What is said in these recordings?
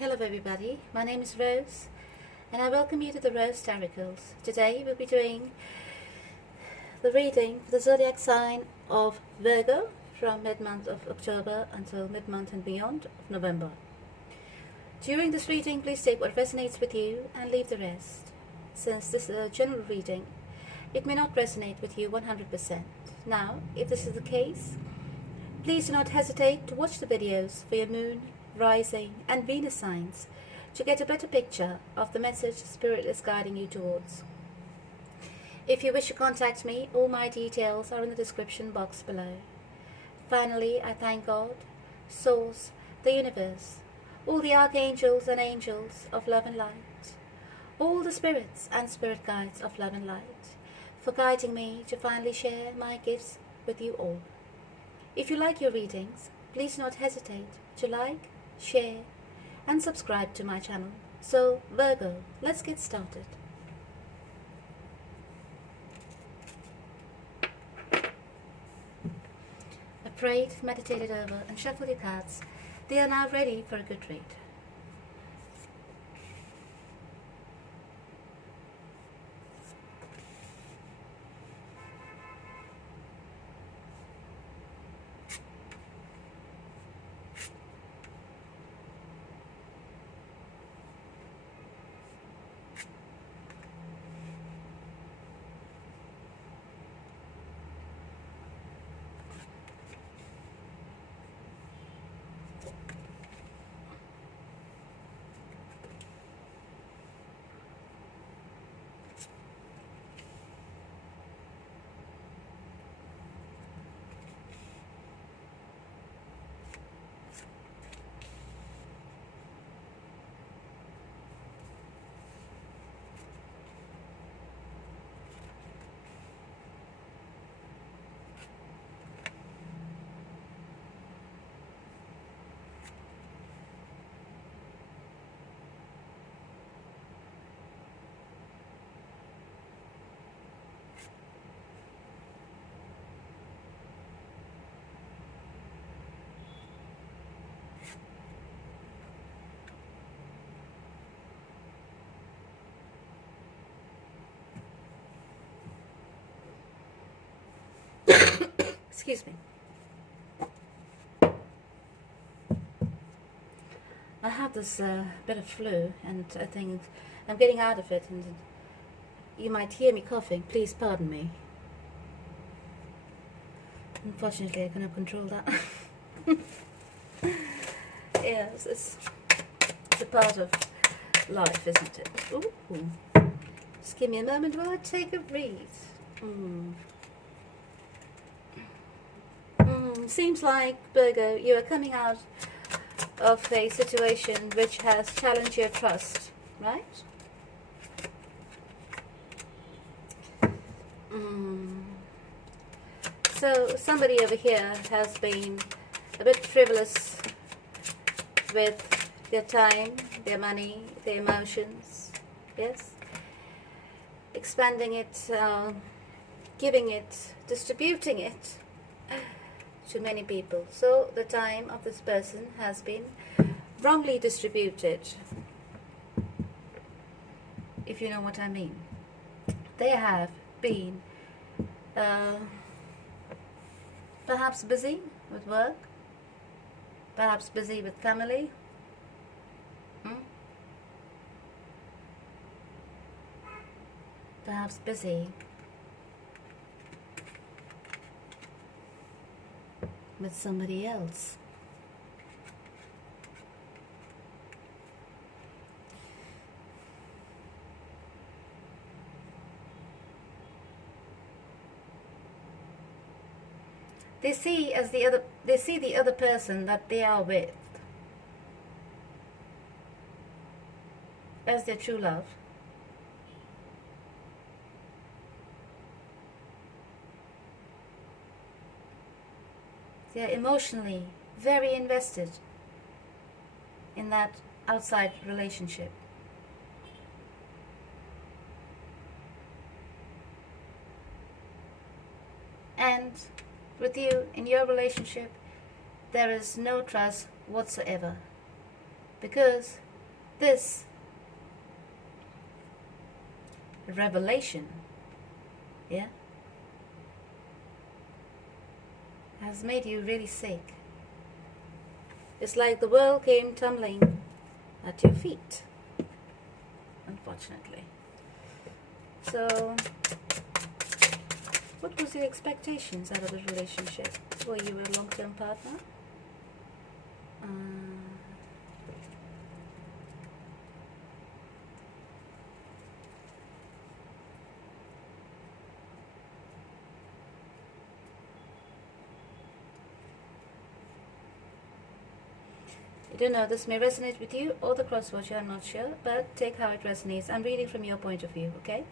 Hello everybody, my name is Rose and I welcome you to the Rose TAROCLE. Today we'll be doing the reading for the zodiac sign of Virgo from mid-month of October until mid-month and beyond of November. During this reading, please take what resonates with you and leave the rest. Since this is a general reading, it may not resonate with you 100%. Now, if this is the case, please do not hesitate to watch the videos for your moon, rising and Venus signs to get a better picture of the message Spirit is guiding you towards. If you wish to contact me, all my details are in the description box below. Finally, I thank God, Source, the Universe, all the archangels and angels of love and light, all the spirits and spirit guides of love and light, for guiding me to finally share my gifts with you all. If you like your readings, please do not hesitate to like, share and subscribe to my channel. So Virgo, let's get started. I prayed, meditated over and shuffled your cards. They are now ready for a good read. Excuse me. I have this bit of flu and I think I'm getting out of it, and you might hear me coughing. Please pardon me. Unfortunately, I cannot control that. Yes, it's a part of life, isn't it? Ooh. Just give me a moment while I take a read. Seems like, Virgo, you are coming out of a situation which has challenged your trust, right? So somebody over here has been a bit frivolous with their time, their money, their emotions, yes? Expanding it, giving it, distributing it to many people. So the time of this person has been wrongly distributed, if you know what I mean. They have been perhaps busy with work, perhaps busy with family, perhaps busy with somebody else. They see the other person that they are with as their true love. They are emotionally very invested in that outside relationship. And with you in your relationship, there is no trust whatsoever, because this revelation, yeah, has made you really sick. It's like the world came tumbling at your feet, unfortunately. So, what was your expectations out of the relationship? Were you a long-term partner? I don't know, this may resonate with you or the crosswatcher, I'm not sure, but take how it resonates. I'm reading from your point of view, okay?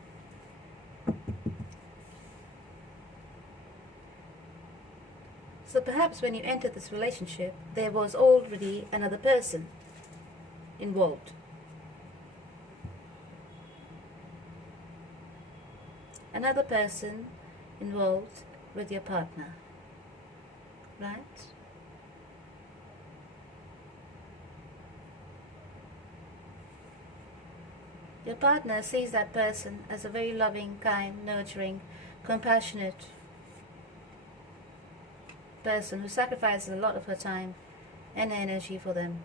So perhaps when you entered this relationship, there was already another person involved. Another person involved with your partner, right? Your partner sees that person as a very loving, kind, nurturing, compassionate person who sacrifices a lot of her time and energy for them.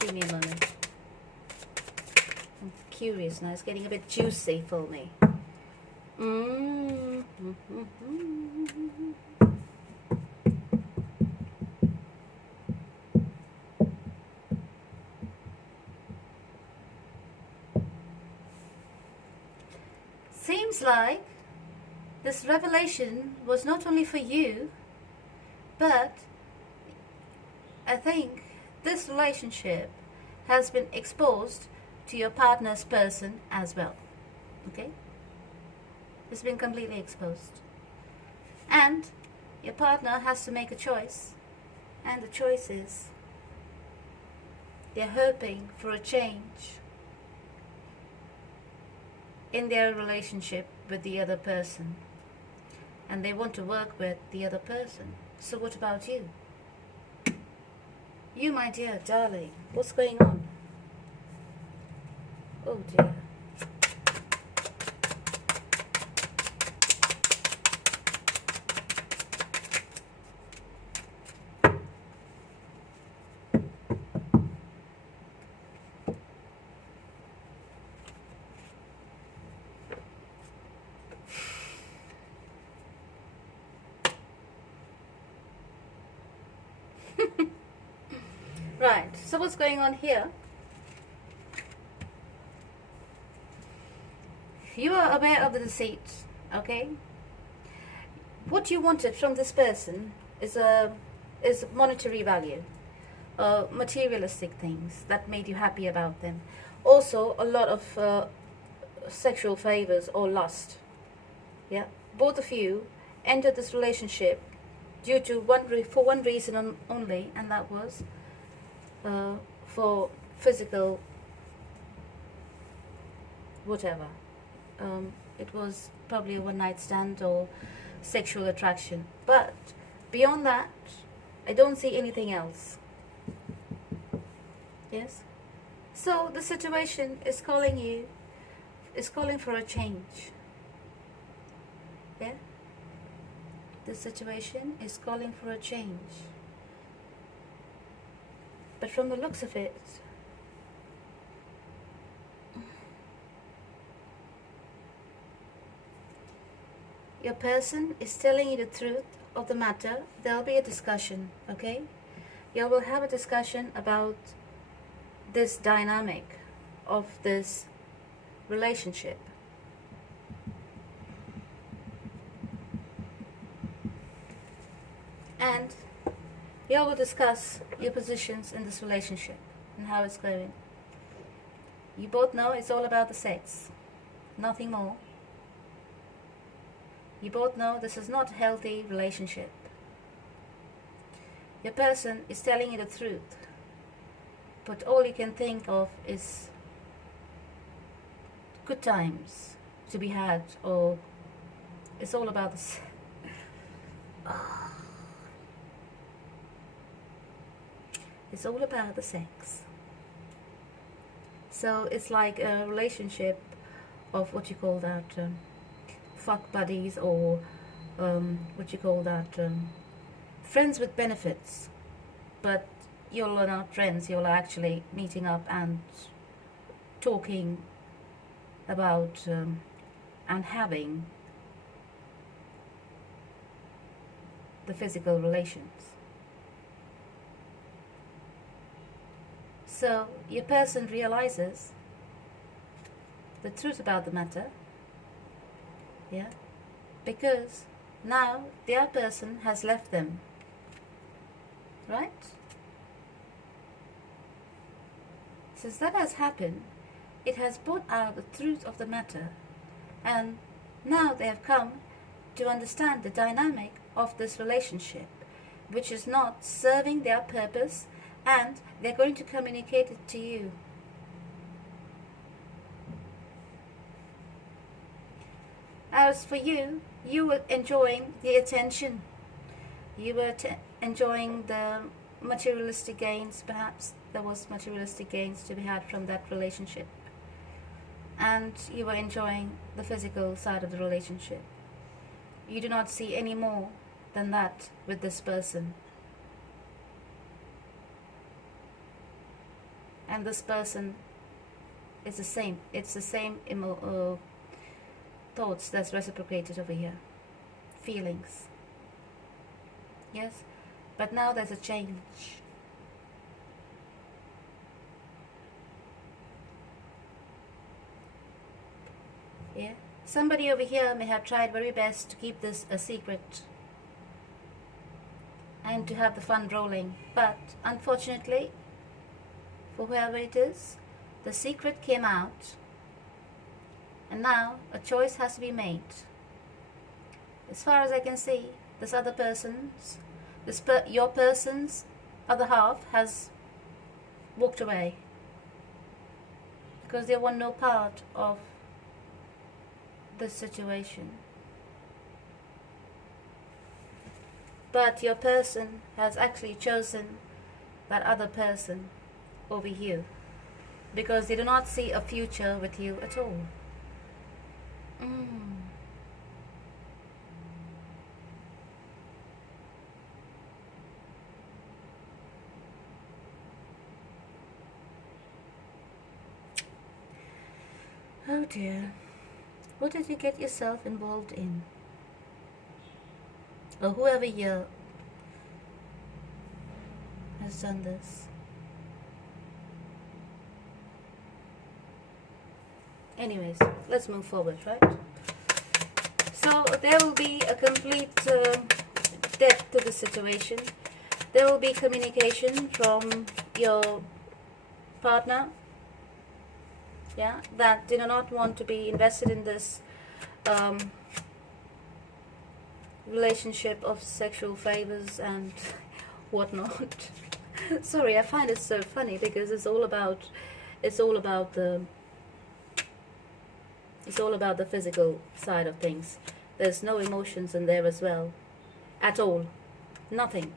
Give me a moment. I'm curious now. It's getting a bit juicy for me. Seems like this revelation was not only for you, but I think this relationship has been exposed to your partner's person as well. Okay? It's been completely exposed. And your partner has to make a choice. And the choice is they're hoping for a change in their relationship with the other person. And they want to work with the other person. So what about you? You, my dear darling, what's going on? Oh dear. Right, so what's going on here? You are aware of the deceit, okay? What you wanted from this person is monetary value, materialistic things that made you happy about them. Also, a lot of sexual favors or lust. Yeah, both of you entered this relationship due to for one reason only, and that was for physical whatever. It was probably a one-night stand or sexual attraction. But beyond that, I don't see anything else. Yes? So the situation is calling for a change. Yeah? The situation is calling for a change. But from the looks of it, your person is telling you the truth of the matter. There'll be a discussion, okay? You will have a discussion about this dynamic of this relationship. And you will discuss your positions in this relationship and how it's going. You both know it's all about the sex, nothing more. You both know this is not a healthy relationship. Your person is telling you the truth, but all you can think of is good times to be had, or it's all about this. It's all about the sex. So it's like a relationship of what you call that, fuck buddies, or what you call that, friends with benefits, but you're not friends, you're actually meeting up and talking about and having the physical relations. So your person realizes the truth about the matter, yeah, because now their person has left them, right? Since that has happened, it has brought out the truth of the matter, and now they have come to understand the dynamic of this relationship, which is not serving their purpose, and they're going to communicate it to you. As for you, you were enjoying the attention, you were enjoying the materialistic gains. Perhaps there was materialistic gains to be had from that relationship, and you were enjoying the physical side of the relationship. You do not see any more than that with this person, and this person is the same. It's the same thoughts that's reciprocated over here, feelings, yes, but now there's a change. Yeah, somebody over here may have tried very best to keep this a secret and to have the fun rolling, but unfortunately for whoever it is, the secret came out, and now a choice has to be made. As far as I can see, this other person's, your person's other half has walked away because they want no part of this situation. But your person has actually chosen that other person over you because they do not see a future with you at all. Oh dear, what did you get yourself involved in? Or whoever here has done this. Anyways, let's move forward, right? So there will be a complete depth to the situation. There will be communication from your partner, yeah, that do not want to be invested in this relationship of sexual favors and whatnot. Sorry, I find it so funny because it's all about the physical side of things. There's no emotions in there as well, at all, nothing.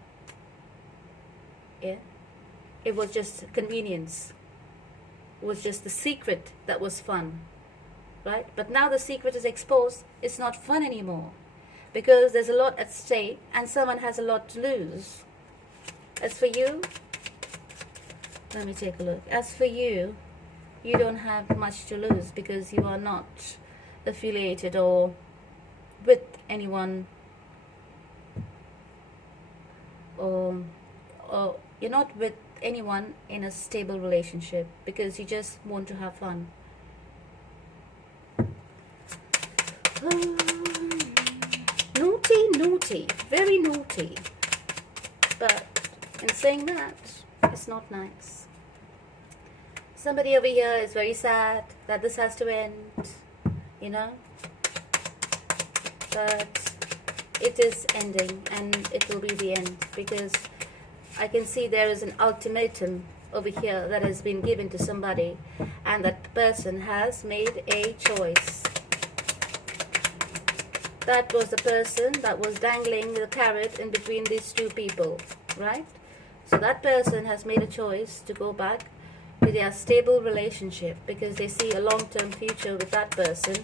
Yeah, it was just convenience. It was just the secret that was fun, right? But now the secret is exposed. It's not fun anymore because there's a lot at stake and someone has a lot to lose. As for you, let me take a look. As for you, you don't have much to lose because you are not affiliated or with anyone, or you're not with anyone in a stable relationship because you just want to have fun. Naughty, very naughty. But in saying that, it's not nice. Somebody over here is very sad that this has to end, you know. But it is ending, and it will be the end because I can see there is an ultimatum over here that has been given to somebody, and that person has made a choice. That was the person that was dangling the carrot in between these two people, right? So that person has made a choice to go back to their stable relationship because they see a long-term future with that person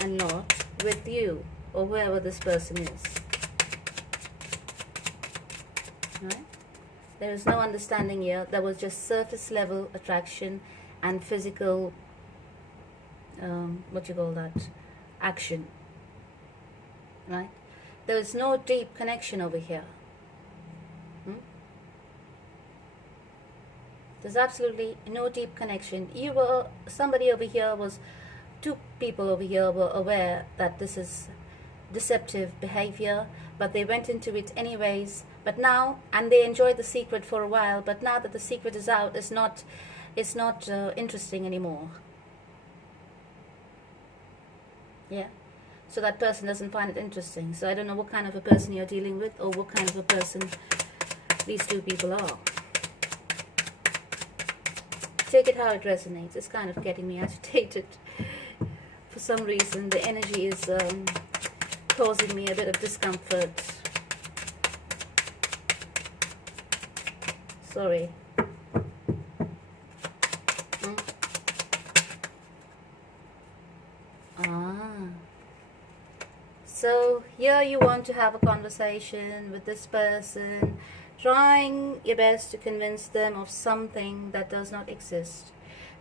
and not with you or whoever this person is. Right? There is no understanding here. There was just surface level attraction and physical, action. Right? There is no deep connection over here. There's absolutely no deep connection. Somebody over here two people over here were aware that this is deceptive behavior, but they went into it anyways. But now, and they enjoyed the secret for a while, but now that the secret is out, it's not interesting anymore. Yeah. So that person doesn't find it interesting. So I don't know what kind of a person you're dealing with, or what kind of a person these two people are. Take it how it resonates. It's kind of getting me agitated. For some reason, the energy is causing me a bit of discomfort. Sorry. So here you want to have a conversation with this person, trying your best to convince them of something that does not exist.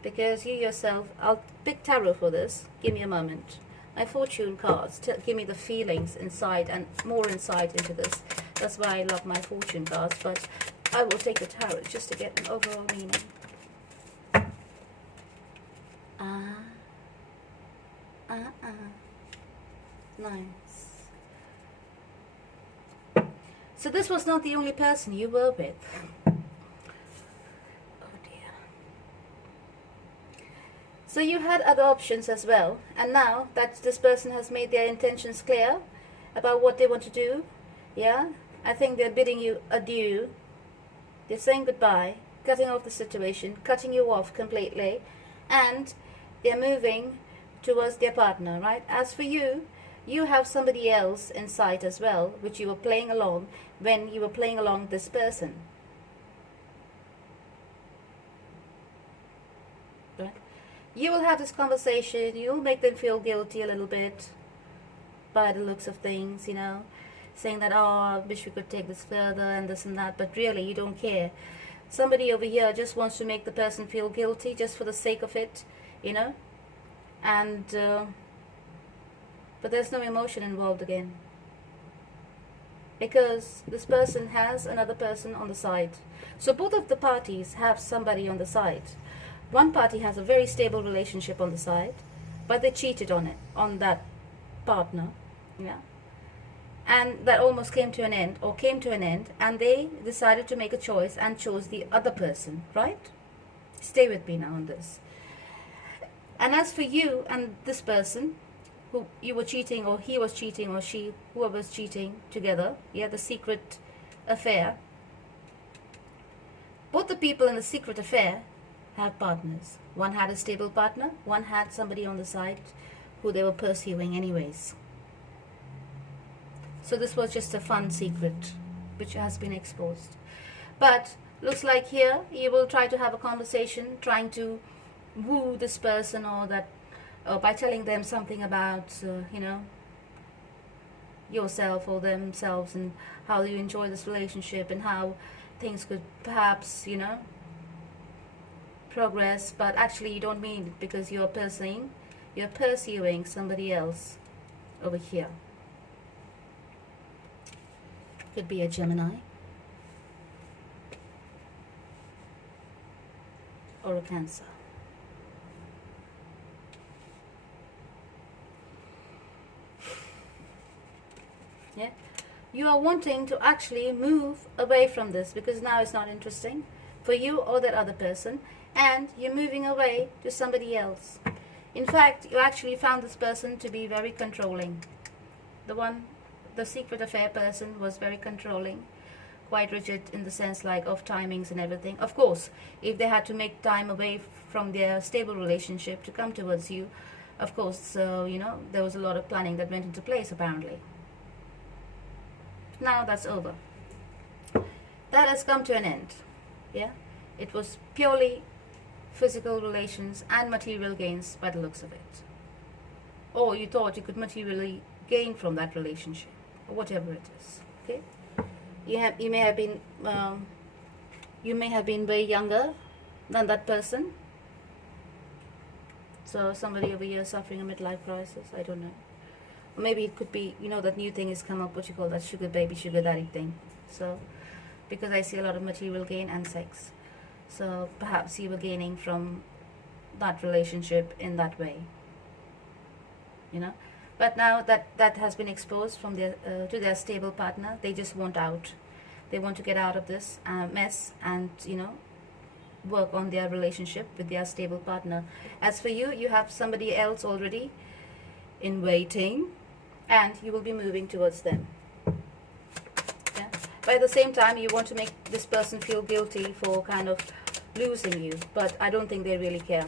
Because you yourself, I'll pick tarot for this. Give me a moment. My fortune cards give me the feelings inside and more insight into this. That's why I love my fortune cards. But I will take the tarot just to get an overall meaning. Nice. So this was not the only person you were with. Oh dear. So you had other options as well. And now that this person has made their intentions clear about what they want to do, yeah, I think they're bidding you adieu. They're saying goodbye, cutting off the situation, cutting you off completely, and they're moving towards their partner, right? As for you, you have somebody else in sight as well, which you were playing along when you were playing along this person. Right? You will have this conversation, you'll make them feel guilty a little bit by the looks of things, you know, saying that, oh, I wish we could take this further and this and that, but really you don't care. Somebody over here just wants to make the person feel guilty just for the sake of it, you know, and but there's no emotion involved again, because this person has another person on the side. So both of the parties have somebody on the side. One party has a very stable relationship on the side, but they cheated on that partner, yeah, and that almost came to an end, and they decided to make a choice and chose the other person, right? Stay with me now on this. And as for you and this person, who you were cheating, or he was cheating, or she, whoever was cheating together, yeah, the secret affair. Both the people in the secret affair have partners. One had a stable partner, one had somebody on the side who they were pursuing anyways. So this was just a fun secret which has been exposed. But looks like here you will try to have a conversation, trying to woo this person, or that by telling them something about, you know, yourself or themselves, and how you enjoy this relationship and how things could perhaps, you know, progress. But actually you don't mean it, because you're pursuing somebody else over here. Could be a Gemini or a Cancer. Yeah, you are wanting to actually move away from this, because now it's not interesting for you or that other person, and you're moving away to somebody else. In fact, you actually found this person to be very controlling. The secret affair person was very controlling, quite rigid in the sense like of timings and everything. Of course, if they had to make time away from their stable relationship to come towards you, of course, so you know, there was a lot of planning that went into place apparently. Now that's over. That has come to an end. Yeah, it was purely physical relations and material gains by the looks of it. Or you thought you could materially gain from that relationship, or whatever it is. Okay, you may have been way younger than that person. So somebody over here suffering a midlife crisis, I don't know. Or maybe it could be, you know, that new thing has come up, what you call that sugar baby, sugar daddy thing. So, because I see a lot of material gain and sex. So perhaps you were gaining from that relationship in that way. You know. But now that has been exposed from their to their stable partner, they just want out. They want to get out of this mess and, you know, work on their relationship with their stable partner. As for you, you have somebody else already in waiting, and you will be moving towards them. Yeah? But at the same time, you want to make this person feel guilty for kind of losing you, but I don't think they really care.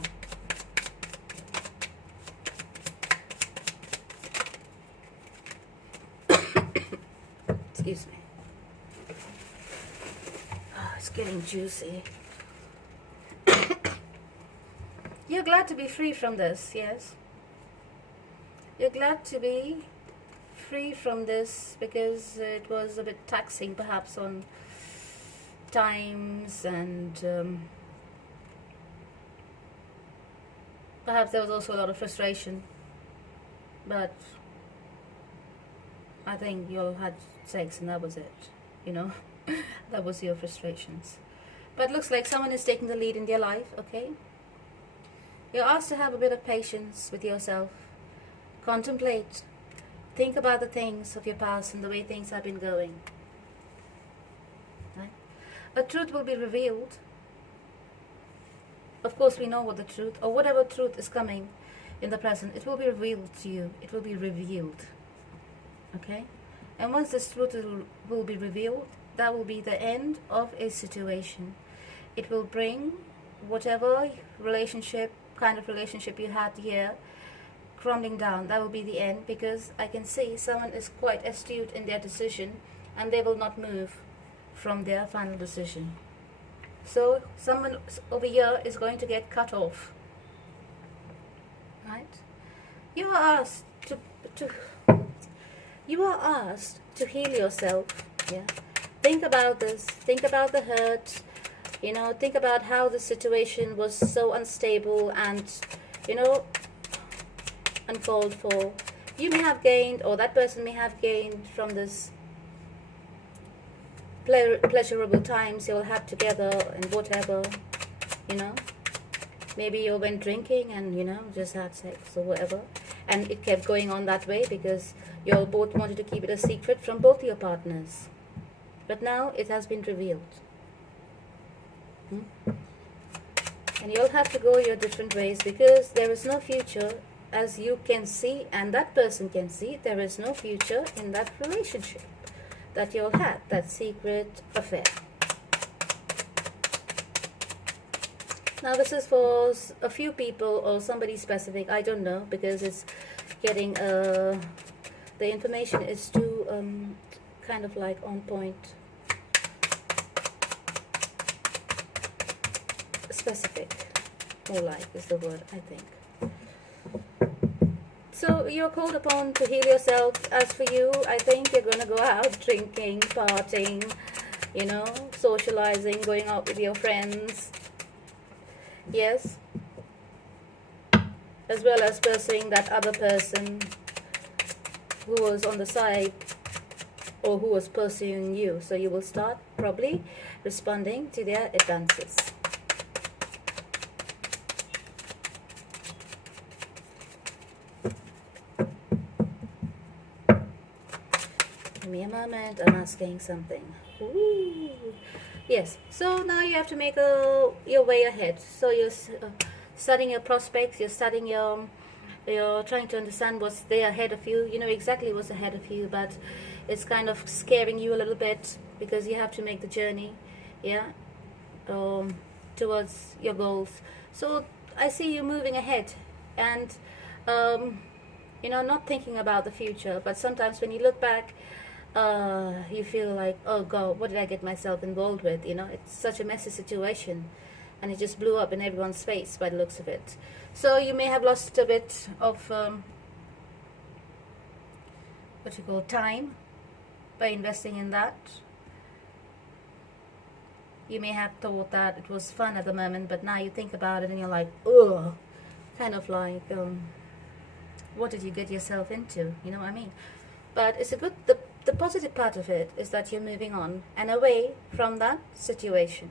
Excuse me. Oh, it's getting juicy. You're glad to be free from this, yes? You're glad to be free from this because it was a bit taxing perhaps on times, and perhaps there was also a lot of frustration. But I think you all had sex and that was it, you know? That was your frustrations. But it looks like someone is taking the lead in their life, okay? You're asked to have a bit of patience with yourself. Contemplate. Think about the things of your past and the way things have been going. Right? A truth will be revealed. Of course, we know what the truth, or whatever truth is coming in the present, it will be revealed to you. It will be revealed. Okay? And once this truth will be revealed, that will be the end of a situation. It will bring whatever kind of relationship you had here crumbling down. That will be the end, because I can see someone is quite astute in their decision and they will not move from their final decision. So someone over here is going to get cut off. Right? You are asked to heal yourself. Yeah. Think about this. Think about the hurt. You know, think about how the situation was so unstable and, you know, uncalled for. You may have gained, or that person may have gained from this pleasurable times you'll have together and whatever, you know. Maybe you went drinking and, you know, just had sex or whatever. And it kept going on that way because you all both wanted to keep it a secret from both your partners. But now it has been revealed. And you'll have to go your different ways, because there is no future, as you can see and that person can see. There is no future in that relationship that you'll have, that secret affair. Now this is for a few people or somebody specific, I don't know, because it's getting the information is too kind of like on point. Specific, more like is the word, I think. So you're called upon to heal yourself. As for you, I think you're going to go out drinking, partying, you know, socializing, going out with your friends. Yes. As well as pursuing that other person who was on the side or who was pursuing you. So you will start probably responding to their advances. Give me a moment, I'm asking something. Ooh. Yes, so now you have to make your way ahead. So you're studying your prospects, you're trying to understand what's there ahead of you. You know exactly what's ahead of you, but it's kind of scaring you a little bit because you have to make the journey, yeah, towards your goals. So I see you moving ahead, and you know, not thinking about the future. But sometimes when you look back, you feel like, oh God, what did I get myself involved with? You know, it's such a messy situation, and it just blew up in everyone's face by the looks of it. So you may have lost a bit of what you call time by investing in that. You may have thought that it was fun at the moment, but now you think about it and you're like, ugh, kind of like, what did you get yourself into? You know what I mean? But it's a good, the positive part of it is that you're moving on and away from that situation.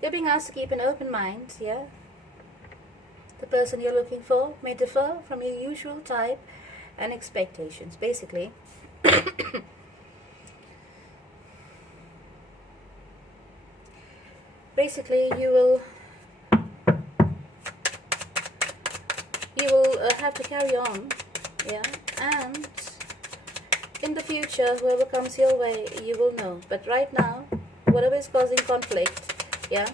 You're being asked to keep an open mind, yeah? The person you're looking for may differ from your usual type and expectations. Basically, you will have to carry on, yeah, and in the future, whoever comes your way, you will know. But right now, whatever is causing conflict, yeah,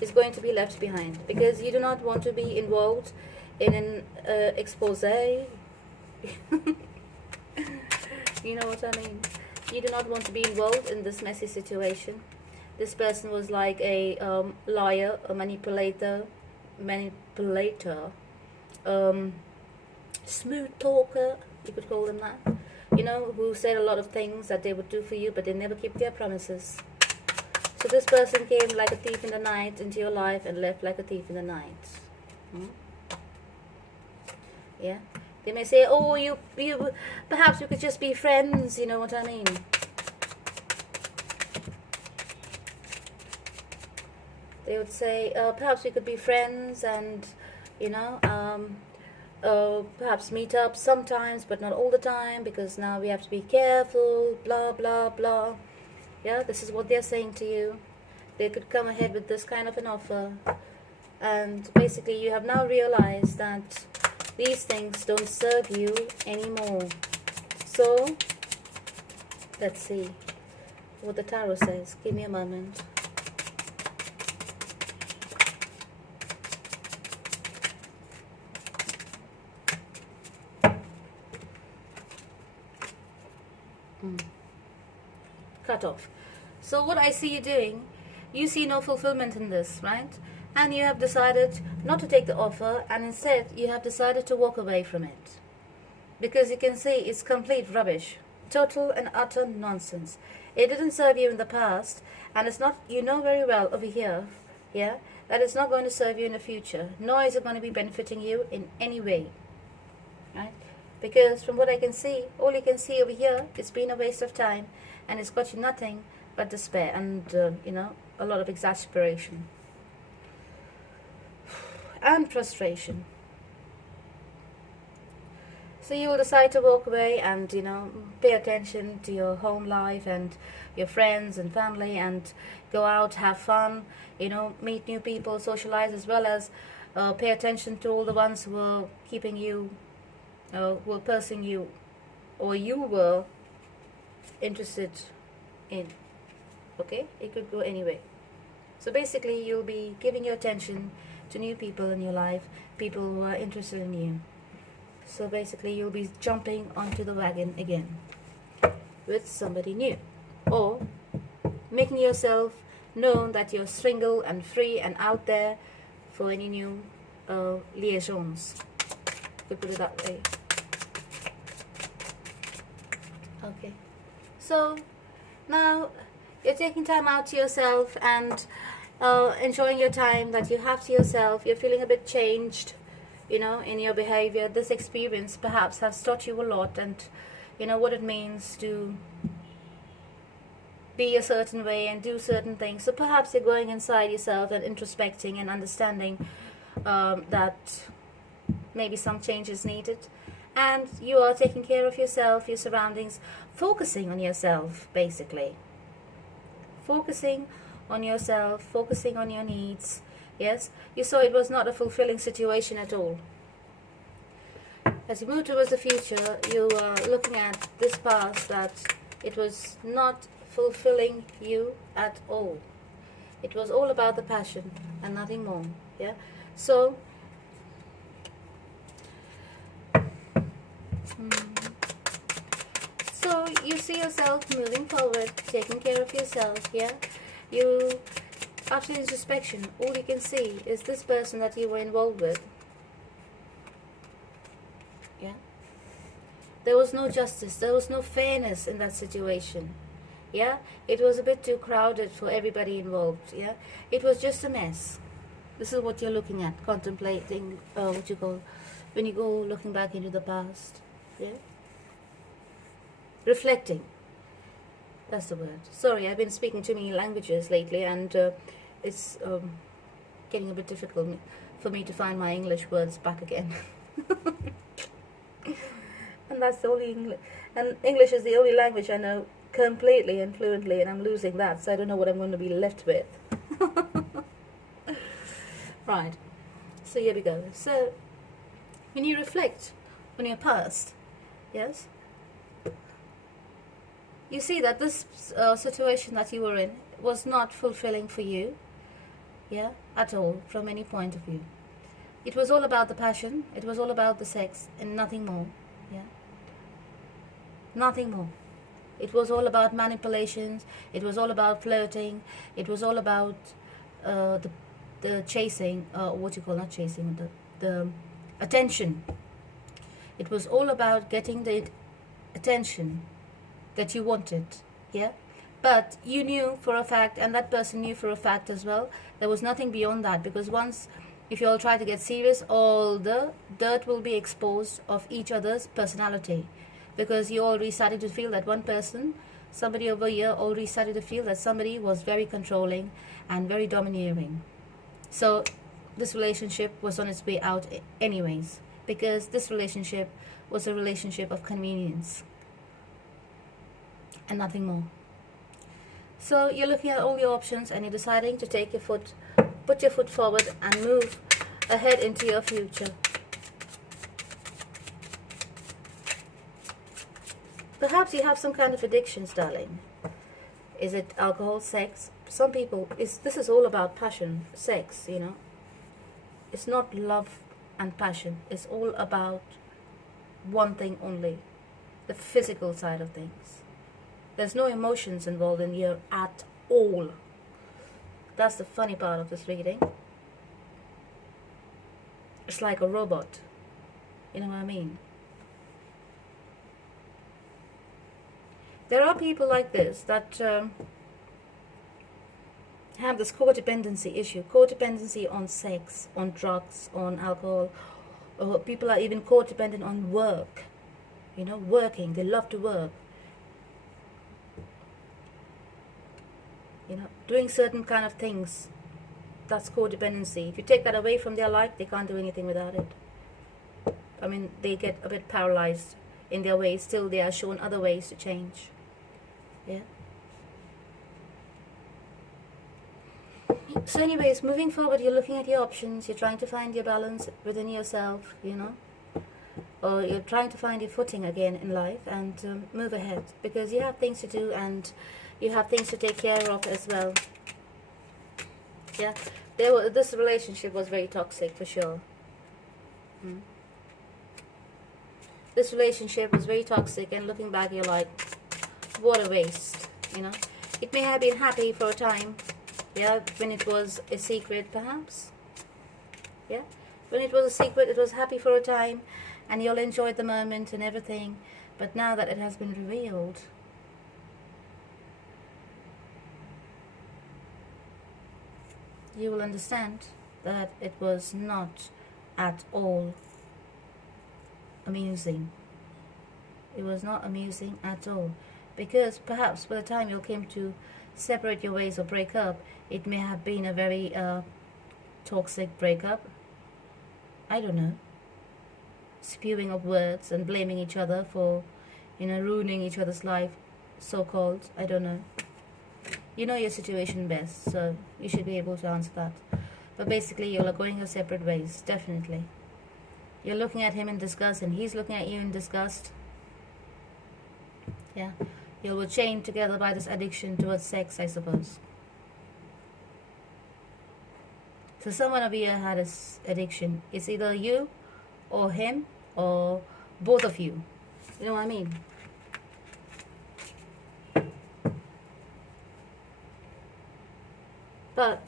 is going to be left behind, because you do not want to be involved in an expose. You know what I mean? You do not want to be involved in this messy situation. This person was like a liar, a manipulator, smooth talker, you could call them that. You know, who said a lot of things that they would do for you, but they never keep their promises. So this person came like a thief in the night into your life and left like a thief in the night. Yeah. They may say, oh, you perhaps we could just be friends, you know what I mean? They would say, perhaps we could be friends and, you know, perhaps meet up sometimes, but not all the time, because now we have to be careful, blah, blah, blah. Yeah, this is what they're saying to you. They could come ahead with this kind of an offer. And basically you have now realized that these things don't serve you anymore. So, let's see what the tarot says. Give me a moment. Cut off. So what I see you doing, you see no fulfillment in this, right? And you have decided not to take the offer, and instead you have decided to walk away from it, because you can see it's complete rubbish, total and utter nonsense. It didn't serve you in the past, and it's not, you know very well over here, yeah, that it's not going to serve you in the future, nor is it going to be benefiting you in any way, right? Because from what I can see, all you can see over here, it's been a waste of time, and it's got you nothing but despair and, you know, a lot of exasperation and frustration. So you will decide to walk away and, you know, pay attention to your home life and your friends and family, and go out, have fun, you know, meet new people, socialize, as well as pay attention to all the ones who are keeping you, who are pursuing you, or you were interested in. Okay, it could go anyway. So basically you'll be giving your attention to new people in your life, people who are interested in you. So basically you'll be jumping onto the wagon again with somebody new, or making yourself known that you're single and free and out there for any new liaisons. Could put it that way. Okay, so now you're taking time out to yourself and enjoying your time that you have to yourself. You're feeling a bit changed, you know, in your behavior. This experience perhaps has taught you a lot, and you know what it means to be a certain way and do certain things. So perhaps you're going inside yourself and introspecting and understanding that maybe some change is needed, and you are taking care of yourself, your surroundings, focusing on yourself, basically focusing on yourself, focusing on your needs. Yes, you saw it was not a fulfilling situation at all. As you move towards the future, you are looking at this past that it was not fulfilling you at all. It was all about the passion and nothing more. Yeah. So so you see yourself moving forward, taking care of yourself. Yeah. You, after introspection, all you can see is this person that you were involved with. Yeah. There was no justice, there was no fairness in that situation. Yeah, it was a bit too crowded for everybody involved. Yeah, it was just a mess. This is what you're looking at, contemplating what you call, when you go looking back into the past. Yeah, reflecting, that's the word. Sorry, I've been speaking too many languages lately, and it's getting a bit difficult for me to find my English words back again. And that's the only English is the only language I know completely and fluently, and I'm losing that, so I don't know what I'm going to be left with. Right, so here we go. So when you reflect on your past, yes, you see that this situation that you were in was not fulfilling for you, yeah, at all, from any point of view. It was all about the passion, it was all about the sex, and nothing more. Yeah, nothing more. It was all about manipulations, it was all about flirting, it was all about the chasing, what you call, not chasing, the attention. It was all about getting the attention that you wanted, yeah? But you knew for a fact, and that person knew for a fact as well, there was nothing beyond that, because once, if you all try to get serious, all the dirt will be exposed of each other's personality. Because you already started to feel that one person, somebody over here, already started to feel that somebody was very controlling and very domineering. So this relationship was on its way out anyways, because this relationship was a relationship of convenience and nothing more. So you're looking at all your options, and you're deciding to take your foot, put your foot forward and move ahead into your future. Perhaps you have some kind of addictions, darling. Is it alcohol, sex? Some people, this is all about passion, sex, you know. It's not love and passion. It's all about one thing only, the physical side of things. There's no emotions involved in here at all. That's the funny part of this reading. It's like a robot. You know what I mean? There are people like this that have this codependency issue. Codependency on sex, on drugs, on alcohol. Or people are even codependent on work. You know, working. They love to work. You know, doing certain kind of things. That's codependency. If you take that away from their life, they can't do anything without it. I mean, they get a bit paralyzed in their ways. Still, they are shown other ways to change. Yeah. So anyways, moving forward, you're looking at your options. You're trying to find your balance within yourself, you know. Or you're trying to find your footing again in life and move ahead. Because you have things to do and you have things to take care of as well. Yeah. This relationship was very toxic for sure. This relationship was very toxic, and looking back, you're like, what a waste, you know. It may have been happy for a time, yeah, when it was a secret, perhaps. Yeah, when it was a secret, it was happy for a time, and you'll enjoy the moment and everything. But now that it has been revealed, you will understand that it was not at all amusing. It was not amusing at all. Because perhaps by the time you came to separate your ways or break up, it may have been a very toxic breakup. I don't know. Spewing of words and blaming each other for, you know, ruining each other's life, so-called. I don't know. You know your situation best, so you should be able to answer that. But basically, you're going your separate ways, definitely. You're looking at him in disgust and he's looking at you in disgust. Yeah, you were chained together by this addiction towards sex, I suppose. So someone over here had this addiction. It's either you or him or both of you. You know what I mean? But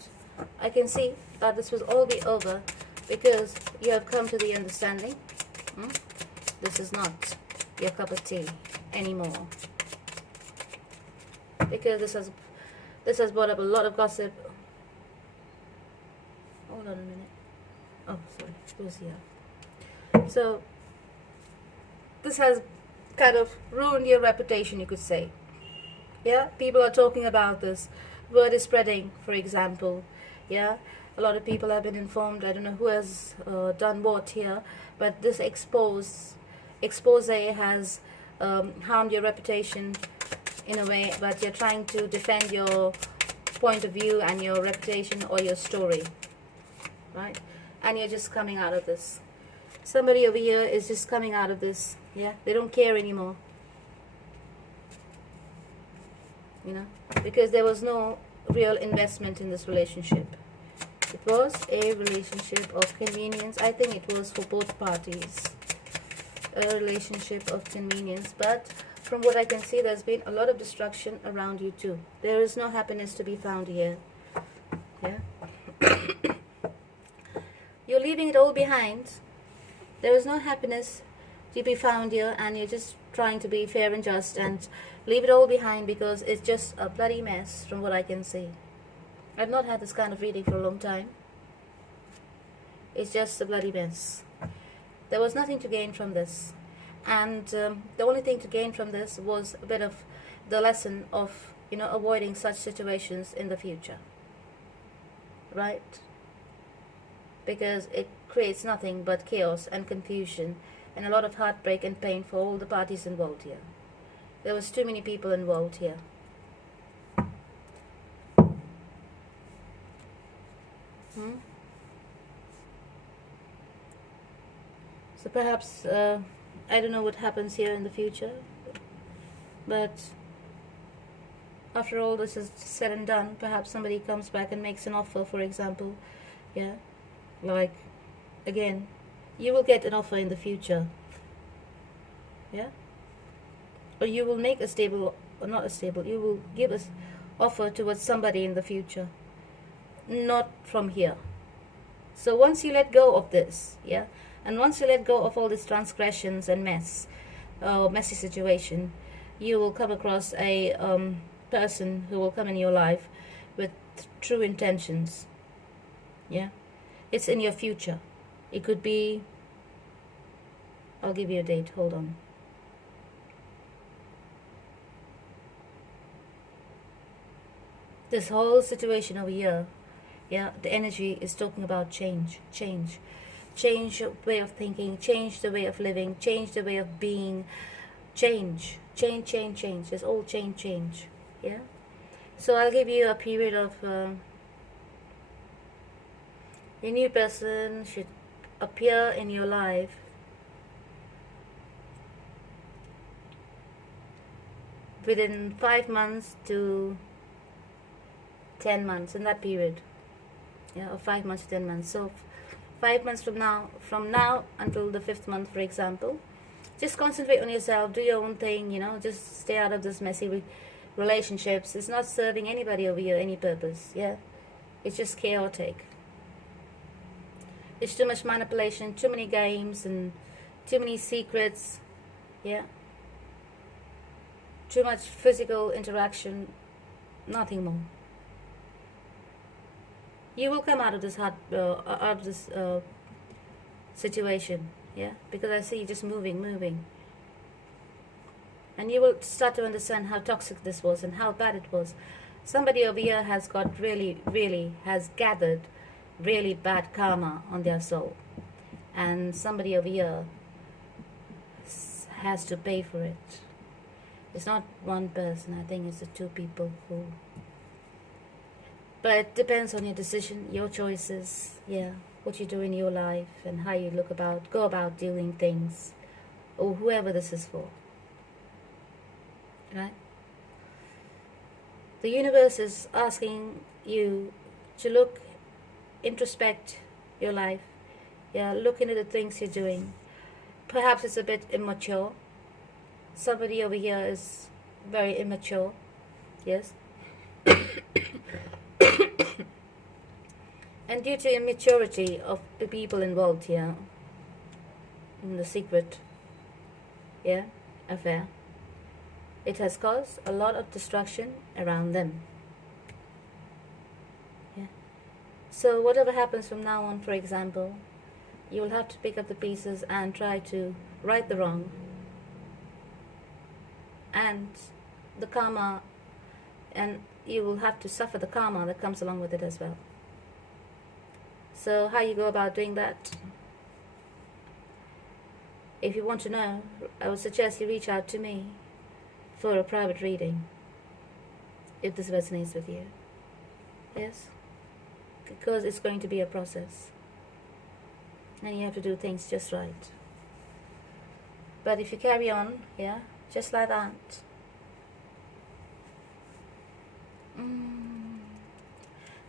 I can see that this will all be over because you have come to the understanding. This is not your cup of tea anymore. Because this has brought up a lot of gossip. Hold on a minute. Oh, sorry, it was here. So this has kind of ruined your reputation, you could say. Yeah, people are talking about this. Word is spreading, for example. Yeah, a lot of people have been informed. I don't know who has done what here, but this expose has harmed your reputation in a way, but you're trying to defend your point of view and your reputation or your story, right? And you're just coming out of this. Somebody over here is just coming out of this. Yeah, they don't care anymore, you know, because there was no real investment in this relationship. It was a relationship of convenience. I think it was for both parties, a relationship of convenience. But from what I can see, there's been a lot of destruction around you too. There is no happiness to be found here. Yeah. You're leaving it all behind. There is no happiness to be found here, and you're just trying to be fair and just and leave it all behind because it's just a bloody mess from what I can see. I've not had this kind of reading for a long time. It's just a bloody mess. There was nothing to gain from this. And the only thing to gain from this was a bit of the lesson of, you know, avoiding such situations in the future. Right? Because it creates nothing but chaos and confusion and a lot of heartbreak and pain for all the parties involved here. There was too many people involved here. So perhaps, I don't know what happens here in the future, but after all this is said and done, perhaps somebody comes back and makes an offer, for example. Yeah, like, again, you will get an offer in the future. Yeah, or you will make a stable, or not a stable, you will give us offer towards somebody in the future, not from here. So once you let go of this, yeah, and once you let go of all these transgressions and messy situation, you will come across a person who will come in your life with true intentions. Yeah, it's in your future. It could be, I'll give you a date, hold on. This whole situation over here, yeah, the energy is talking about change. Change your way of thinking, change the way of living, change the way of being, change. It's all change. Yeah. So I'll give you a period of a new person should appear in your life within 5 months to 10 months, in that period. Yeah, of 5 months to 10 months. So 5 months from now until the 5th month, for example, just concentrate on yourself, do your own thing, you know, just stay out of this messy relationships. It's not serving anybody over here any purpose. Yeah, it's just chaotic. It's too much manipulation, too many games and too many secrets. Yeah, too much physical interaction, nothing more. You will come out of this situation, yeah, because I see you just moving, and you will start to understand how toxic this was and how bad it was. Somebody over here has got really has gathered really bad karma on their soul, and somebody over here has to pay for it. It's not one person, I think it's the two people who. But it depends on your decision, your choices, yeah. what you do in your life and how you go about doing things, or whoever this is for. Right? The universe is asking you to introspect your life. Yeah, look into the things you're doing. Perhaps it's a bit immature. Somebody over here is very immature. Yes. And due to immaturity of the people involved here in the secret, affair, it has caused a lot of destruction around them. Yeah. So whatever happens from now on, for example, you will have to pick up the pieces and try to right the wrong. And the karma, and you will have to suffer the karma that comes along with it as well. So how you go about doing that? If you want to know, I would suggest you reach out to me for a private reading, if this resonates with you. Yes? Because it's going to be a process. And you have to do things just right. But if you carry on, just like that,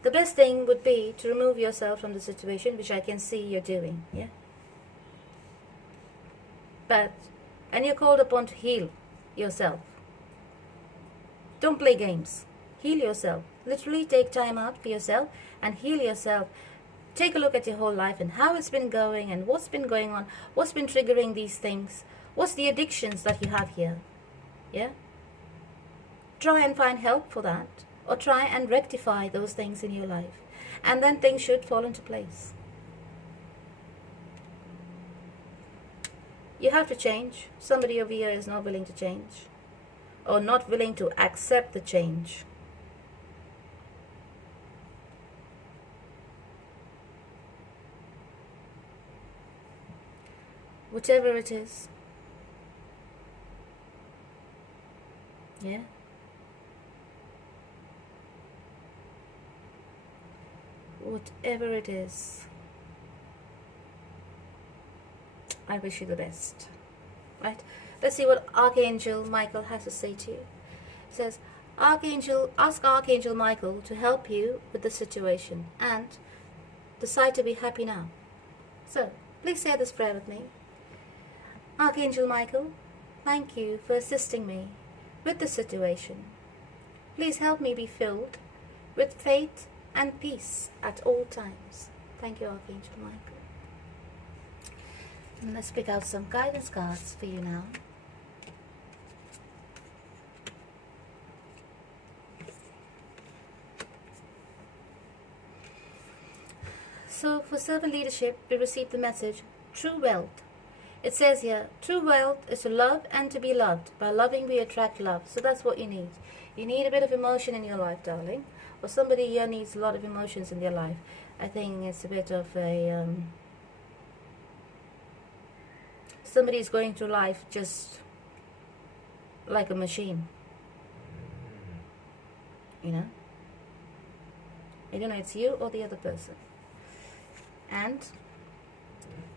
the best thing would be to remove yourself from the situation, which I can see you're doing, and you're called upon to heal yourself. Don't play games. Heal yourself. Literally take time out for yourself and heal yourself. Take a look at your whole life and how it's been going and what's been going on, what's been triggering these things, what's the addictions that you have here. Try and find help for that, or try and rectify those things in your life, and then things should fall into place. You have to change. Somebody over here is not willing to change, or not willing to accept the change. Whatever it is. Whatever it is, I wish you the best. Right? Let's see what Archangel Michael has to say to you. It says, ask Archangel Michael to help you with the situation and decide to be happy now. So, please say this prayer with me. Archangel Michael, thank you for assisting me with the situation. Please help me be filled with faith and peace at all times. Thank you, Archangel Michael. And let's pick out some guidance cards for you now. So for servant leadership, we received the message, true wealth. It says here, true wealth is to love and to be loved. By loving, we attract love. So that's what you need. You need a bit of emotion in your life, darling. Or somebody here needs a lot of emotions in their life. I think it's a bit of a... somebody is going through life just like a machine. You know? I don't know, it's you or the other person. And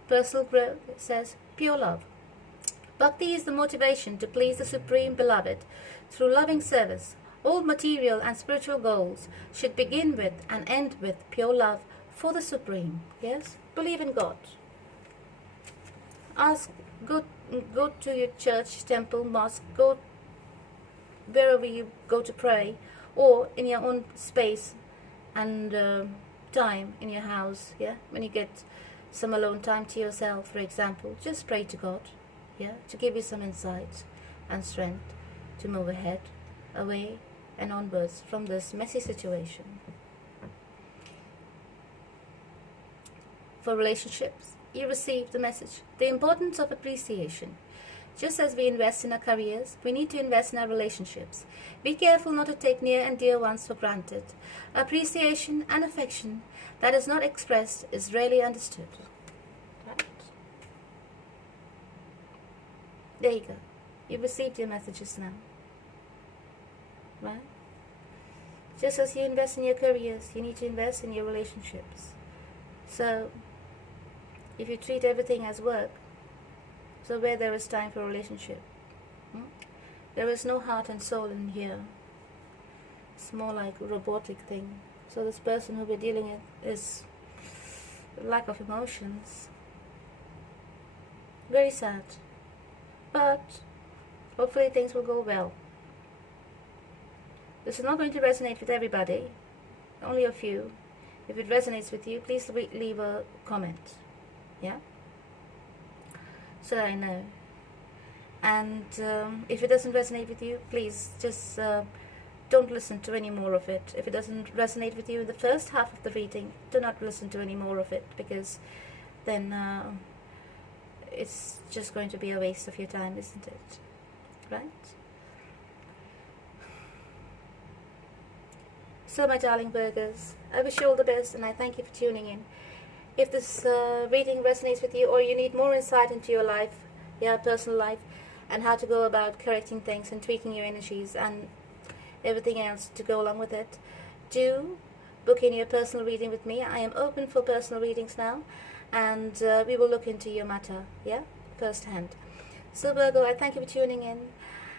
personal growth says pure love. Bhakti is the motivation to please the Supreme Beloved through loving service. All material and spiritual goals should begin with and end with pure love for the Supreme. Yes? Believe in God. Go to your church, temple, mosque, go wherever you go to pray, or in your own space and time in your house, when you get some alone time to yourself, for example, just pray to God, to give you some insight and strength to move ahead, away and onwards from this messy situation. For relationships, you receive the message, the importance of appreciation. Just as we invest in our careers, we need to invest in our relationships. Be careful not to take near and dear ones for granted. Appreciation and affection that is not expressed is rarely understood. Right? There you go. You've received your messages now. Right? Just as you invest in your careers, you need to invest in your relationships. So, if you treat everything as work, so where there is time for a relationship? There is no heart and soul in here. It's more like a robotic thing. So this person who we're dealing with is lack of emotions. Very sad. But hopefully things will go well. This is not going to resonate with everybody, only a few. If it resonates with you, please leave a comment. Yeah? So that I know. And if it doesn't resonate with you, please just don't listen to any more of it. If it doesn't resonate with you in the first half of the reading, do not listen to any more of it, because then it's just going to be a waste of your time, isn't it? Right? So my darling Virgos, I wish you all the best, and I thank you for tuning in. If this reading resonates with you, or you need more insight into your life, your personal life, and how to go about correcting things and tweaking your energies and everything else to go along with it, do book in your personal reading with me. I am open for personal readings now, and we will look into your matter, yeah, firsthand. So Virgo, I thank you for tuning in,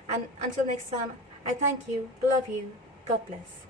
and until next time, I thank you, love you, God bless.